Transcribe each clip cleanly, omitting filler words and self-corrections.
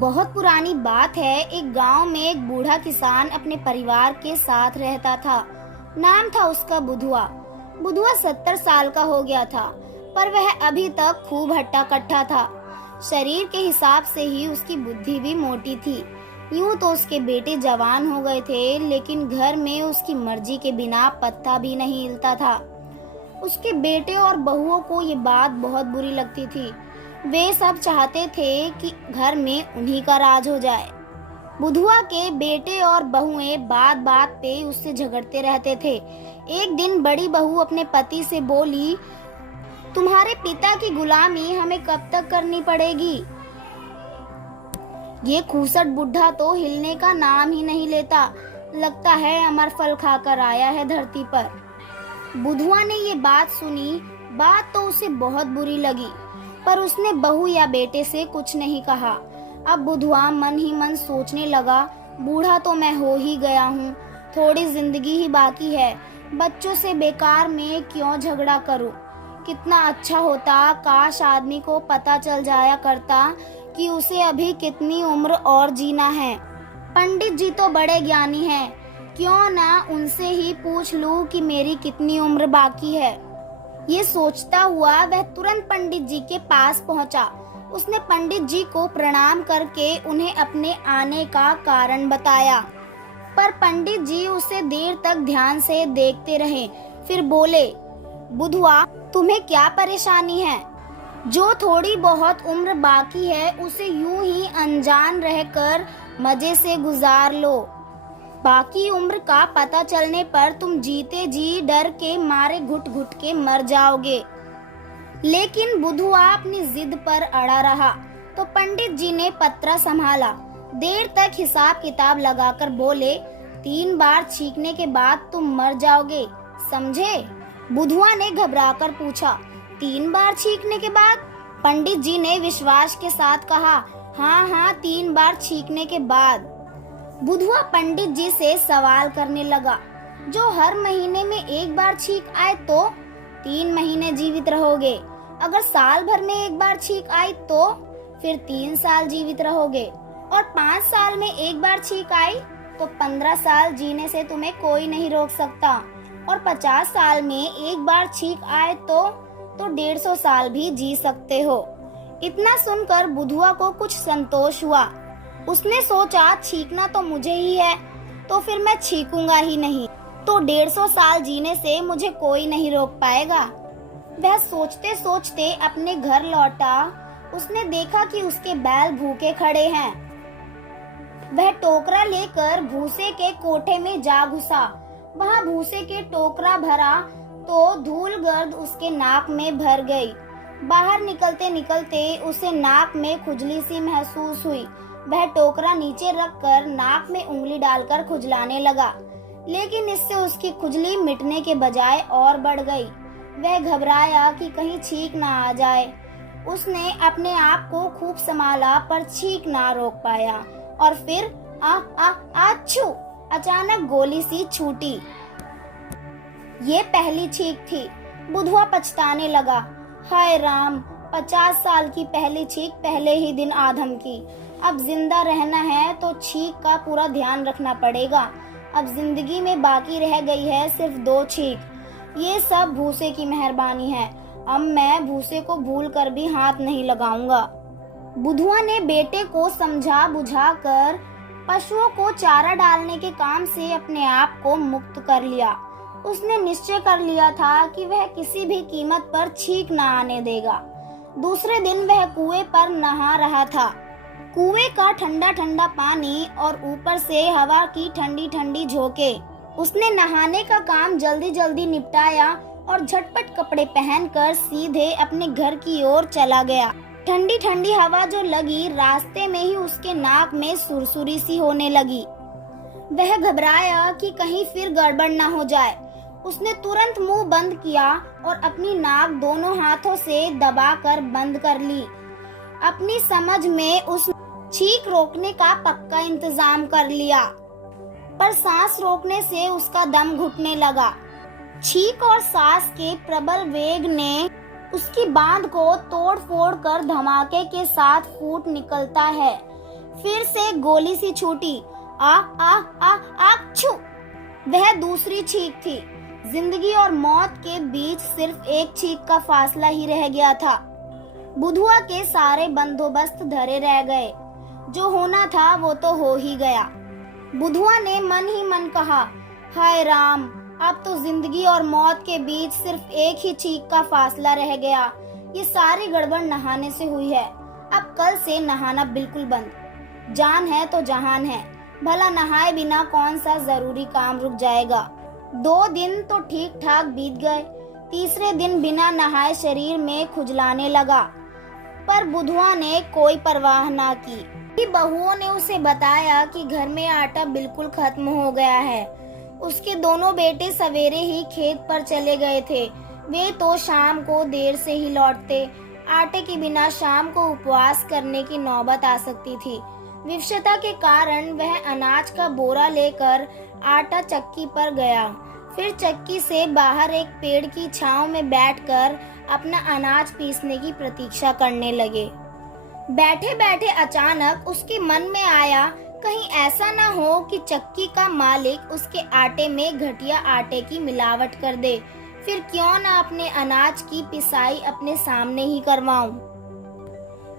बहुत पुरानी बात है। एक गांव में एक बूढ़ा किसान अपने परिवार के साथ रहता था। नाम था उसका बुधुआ। बुधुआ 70 साल का हो गया था, पर वह अभी तक खूब हट्टा कट्टा था। शरीर के हिसाब से ही उसकी बुद्धि भी मोटी थी। यूं तो उसके बेटे जवान हो गए थे, लेकिन घर में उसकी मर्जी के बिना पत्ता भी नहीं हिलता था। उसके बेटे और बहुओं को ये बात बहुत बुरी लगती थी। वे सब चाहते थे कि घर में उन्हीं का राज हो जाए। बुधुआ के बेटे और बहुएं बात बात पे उससे झगड़ते रहते थे। एक दिन बड़ी बहू अपने पति से बोली, तुम्हारे पिता की गुलामी हमें कब तक करनी पड़ेगी? ये खूसट बुढ़ा तो हिलने का नाम ही नहीं लेता। लगता है अमर फल खाकर आया है धरती पर। बुधुआ ने ये बात सुनी। बात तो उसे बहुत बुरी लगी, पर उसने बहू या बेटे से कुछ नहीं कहा। अब बुधुआ मन ही मन सोचने लगा, बूढ़ा तो मैं हो ही गया हूँ, थोड़ी जिंदगी ही बाकी है। बच्चों से बेकार में क्यों झगड़ा करूँ? कितना अच्छा होता काश आदमी को पता चल जाया करता कि उसे अभी कितनी उम्र और जीना है। पंडित जी तो बड़े ज्ञानी हैं, क्यों ना उनसे ही पूछ लूं कि मेरी कितनी उम्र बाकी है। ये सोचता हुआ वह तुरंत पंडित जी के पास पहुंचा। उसने पंडित जी को प्रणाम करके उन्हें अपने आने का कारण बताया, पर पंडित जी उसे देर तक ध्यान से देखते रहे। फिर बोले, बुधुआ, तुम्हें क्या परेशानी है? जो थोड़ी बहुत उम्र बाकी है उसे यूं ही अनजान रहकर मजे से गुजार लो। बाकी उम्र का पता चलने पर तुम जीते जी डर के मारे घुट घुट के मर जाओगे। लेकिन बुधुआ अपनी जिद पर अड़ा रहा, तो पंडित जी ने पत्रा संभाला। देर तक हिसाब किताब लगाकर बोले, 3 बार छींकने के बाद तुम मर जाओगे, समझे? बुधुआ ने घबराकर पूछा, 3 बार छींकने के बाद? पंडित जी ने विश्वास के साथ कहा, हाँ, 3 बार छींकने के बाद। बुधुआ पंडित जी से सवाल करने लगा, जो हर महीने में 1 बार छींक आए तो 3 महीने जीवित रहोगे। अगर साल भर में 1 बार छींक आई तो फिर 3 साल जीवित रहोगे। और 5 साल में 1 बार छींक आई तो 15 साल जीने से तुम्हें कोई नहीं रोक सकता। और 50 साल में 1 बार छींक आए तो 150 साल भी जी सकते हो। इतना सुनकर बुधुआ को कुछ संतोष हुआ। उसने सोचा, छींकना तो मुझे ही है, तो फिर मैं छींकूंगा ही नहीं, तो 150 साल जीने से मुझे कोई नहीं रोक पाएगा। वह सोचते सोचते अपने घर लौटा। उसने देखा कि उसके बैल भूखे खड़े हैं। वह टोकरा लेकर भूसे के कोठे में जा घुसा। वहाँ भूसे के टोकरा भरा तो धूल गर्द उसके नाक में भर गई। बाहर निकलते निकलते उसे नाक में खुजली सी महसूस हुई। वह टोकरा नीचे रखकर नाक में उंगली डालकर खुजलाने लगा, लेकिन इससे उसकी खुजली मिटने के बजाय और बढ़ गई। वह घबराया कि कहीं छींक ना आ जाए। उसने अपने आप को खूब संभाला, पर छींक ना रोक पाया। और फिर आच्छू! अचानक गोली सी छूटी। ये पहली छींक थी। बुधुआ पछताने लगा, हाय राम, 50 साल की पहली छींक पहले ही दिन आधम की। अब जिंदा रहना है तो छींक का पूरा ध्यान रखना पड़ेगा। अब जिंदगी में बाकी रह गई है सिर्फ 2 छींक। ये सब भूसे की मेहरबानी है। अब मैं भूसे को भूल कर भी हाथ नहीं लगाऊंगा। बुधुआ ने बेटे को समझा बुझा कर पशुओं को चारा डालने के काम से अपने आप को मुक्त कर लिया। उसने निश्चय कर लिया था कि वह किसी भी कीमत पर छींक न आने देगा। दूसरे दिन वह कुएं पर नहा रहा था। कुएं का ठंडा ठंडा पानी और ऊपर से हवा की ठंडी ठंडी झोंके। उसने नहाने का काम जल्दी जल्दी निपटाया और झटपट कपड़े पहनकर सीधे अपने घर की ओर चला गया। ठंडी ठंडी हवा जो लगी, रास्ते में ही उसके नाक में सुरसुरी सी होने लगी। वह घबराया कि कहीं फिर गड़बड़ न हो जाए। उसने तुरंत मुंह बंद किया और अपनी नाक दोनों हाथों से दबाकर बंद कर ली। अपनी समझ में उस छींक रोकने का पक्का इंतजाम कर लिया, पर सांस रोकने से उसका दम घुटने लगा। छींक और सांस के प्रबल वेग ने उसकी बांध को तोड़ फोड़ कर धमाके के साथ फूट निकलता है। फिर से गोली सी छूटी। आ आ आ आक्षू। वह दूसरी छींक थी। जिंदगी और मौत के बीच सिर्फ एक छींक का फासला ही रह गया था। बुधुआ के सारे बंदोबस्त धरे रह गए। जो होना था वो तो हो ही गया। बुधुआ ने मन ही मन कहा, हाय राम, अब तो जिंदगी और मौत के बीच सिर्फ एक ही छींक का फासला रह गया। ये सारी गड़बड़ नहाने से हुई है। अब कल से नहाना बिल्कुल बंद। जान है तो जहान है, भला नहाए बिना कौन सा जरूरी काम रुक जाएगा। 2 दिन तो ठीक ठाक बीत गए। तीसरे दिन बिना नहाए शरीर में खुजलाने लगा, पर बुधुआ ने कोई परवाह ना की। बहुओं ने उसे बताया कि घर में आटा बिल्कुल खत्म हो गया है। उसके दोनों बेटे सवेरे ही खेत पर चले गए थे। वे तो शाम को देर से ही लौटते। आटे के बिना शाम को उपवास करने की नौबत आ सकती थी। विवशता के कारण वह अनाज का बोरा लेकर आटा चक्की पर गया। फिर चक्की से बाहर एक पेड़ की छांव में बैठकर अपना अनाज पीसने की प्रतीक्षा करने लगे। बैठे बैठे अचानक उसके मन में आया, कहीं ऐसा ना हो कि चक्की का मालिक उसके आटे में घटिया आटे की मिलावट कर दे। फिर क्यों ना अपने अनाज की पिसाई अपने सामने ही करवाऊं।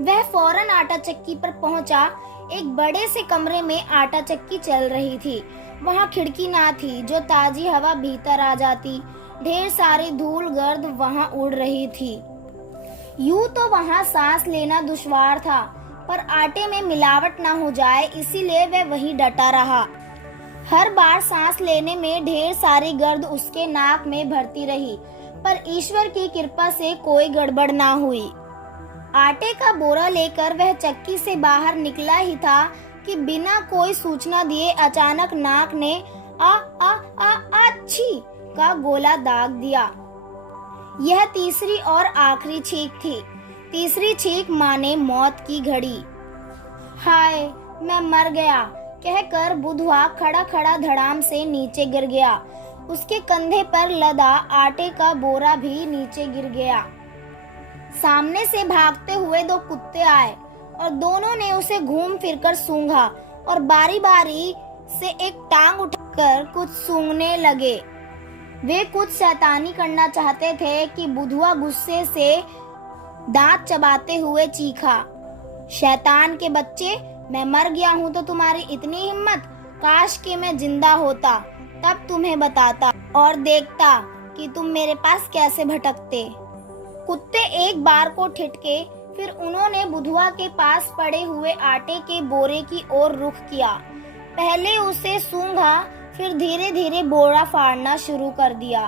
वह फौरन आटा चक्की पर पहुंचा। एक बड़े से कमरे में आटा चक्की चल रही थी। वहां खिड़की ना थी जो ताजी हवा भीतर आ जाती। ढेर सारी धूल गर्द वहां उड़ रही थी। यूं तो वहां सांस लेना दुश्वार था, पर आटे में मिलावट ना हो जाए इसीलिए वह वहीं डटा रहा। हर बार सांस लेने में ढेर सारी गर्द उसके नाक में भरती रही, पर ईश्वर की कृपा से कोई गड़बड़ ना हुई। आटे का बोरा लेकर वह चक्की से बाहर निकला ही था कि बिना कोई सूचना दिए अचानक नाक ने आ आ आ आच्छी का गोला दाग दिया। यह तीसरी और आखिरी छींक थी। तीसरी छींक माने मौत की घड़ी। हाय, मैं मर गया कहकर बुधुआ खड़ा खड़ा धड़ाम से नीचे गिर गया। उसके कंधे पर लदा आटे का बोरा भी नीचे गिर गया। सामने से भागते हुए 2 कुत्ते आए और दोनों ने उसे घूम फिरकर सूंघा और बारी बारी से एक टांग उठाकर कुछ सूंघने लगे। वे कुछ शैतानी करना चाहते थे कि बुधुआ गुस्से से दांत चबाते हुए चीखा, शैतान के बच्चे, मैं मर गया हूँ तो तुम्हारी इतनी हिम्मत। काश कि मैं जिंदा होता, तब तुम्हें बताता और देखता कि तुम मेरे पास कैसे भटकते। कुत्ते एक बार को ठिठके, फिर उन्होंने बुधुआ के पास पड़े हुए आटे के बोरे की ओर रुख किया। पहले उसे सूंघा, फिर धीरे धीरे बोरा फाड़ना शुरू कर दिया।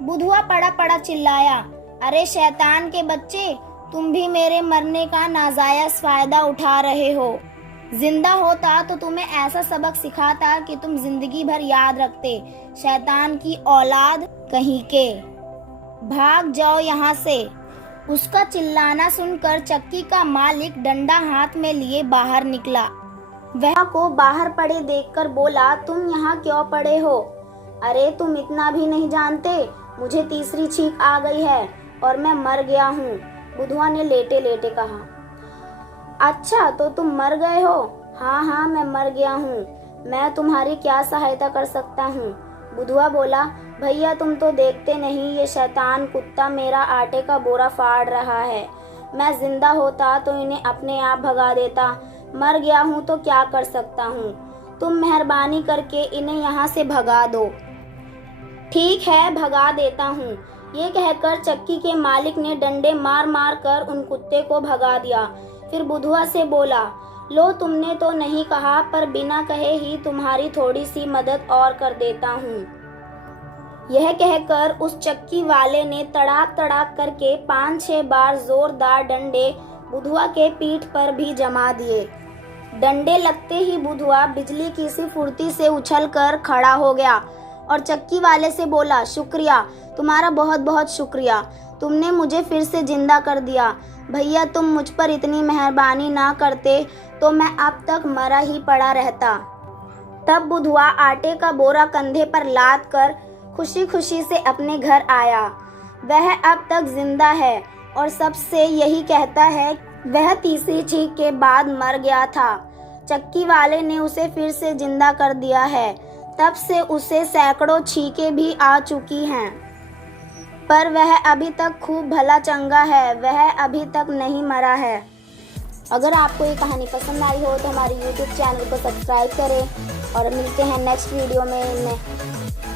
बुधुआ पड़ा पड़ा चिल्लाया, अरे शैतान के बच्चे, तुम भी मेरे मरने का नाजायज फायदा उठा रहे हो। जिंदा होता तो तुम्हें ऐसा सबक सिखाता कि तुम जिंदगी भर याद रखते। शैतान की औलाद कहीं के, भाग जाओ यहाँ से। उसका चिल्लाना सुनकर चक्की का मालिक डंडा हाथ में लिए बाहर निकला। वह को बाहर पड़े देखकर बोला, तुम यहाँ क्यों पड़े हो? अरे तुम इतना भी नहीं जानते, मुझे तीसरी छींक आ गई है और मैं मर गया हूँ, बुधुआ ने लेटे लेटे कहा। अच्छा, तो तुम मर गए हो? हाँ हाँ, मैं मर गया हूँ। मैं तुम्हारी क्या सहायता कर सकता हूँ? बुधुआ बोला, भैया तुम तो देखते नहीं, ये शैतान कुत्ता मेरा आटे का बोरा फाड़ रहा है। मैं जिंदा होता तो इन्हें अपने आप भगा देता, मर गया हूँ तो क्या कर सकता हूँ। तुम मेहरबानी करके इन्हें यहाँ से भगा दो। ठीक है, भगा देता हूँ। ये कहकर चक्की के मालिक ने डंडे मार मार कर उन कुत्ते को भगा दिया। फिर बुधुआ से बोला, लो तुमने तो नहीं कहा, पर बिना कहे ही तुम्हारी थोड़ी सी मदद और कर देता हूँ। यह कहकर उस चक्की वाले ने तड़ाक तड़ाक करके 5-6 बार जोरदार डंडे बुधुआ के पीठ पर भी जमा दिए। डंडे लगते ही बुधुआ बिजली की सी फुर्ती से उछलकर खड़ा हो गया और चक्की वाले से बोला, शुक्रिया, तुम्हारा बहुत बहुत शुक्रिया, तुमने मुझे फिर से जिंदा कर दिया। भैया तुम मुझ पर इतनी मेहरबानी ना करते तो मैं अब तक मरा ही पड़ा रहता। तब बुधुआ आटे का बोरा कंधे पर लाद कर खुशी खुशी से अपने घर आया। वह अब तक जिंदा है और सबसे यही कहता है, वह तीसरी छींक के बाद मर गया था। चक्की वाले ने उसे फिर से जिंदा कर दिया है। तब से उसे सैकड़ों छींकें भी आ चुकी हैं, पर वह अभी तक खूब भला चंगा है, वह अभी तक नहीं मरा है। अगर आपको ये कहानी पसंद आई हो तो हमारे YouTube चैनल को सब्सक्राइब करें और मिलते हैं नेक्स्ट वीडियो में।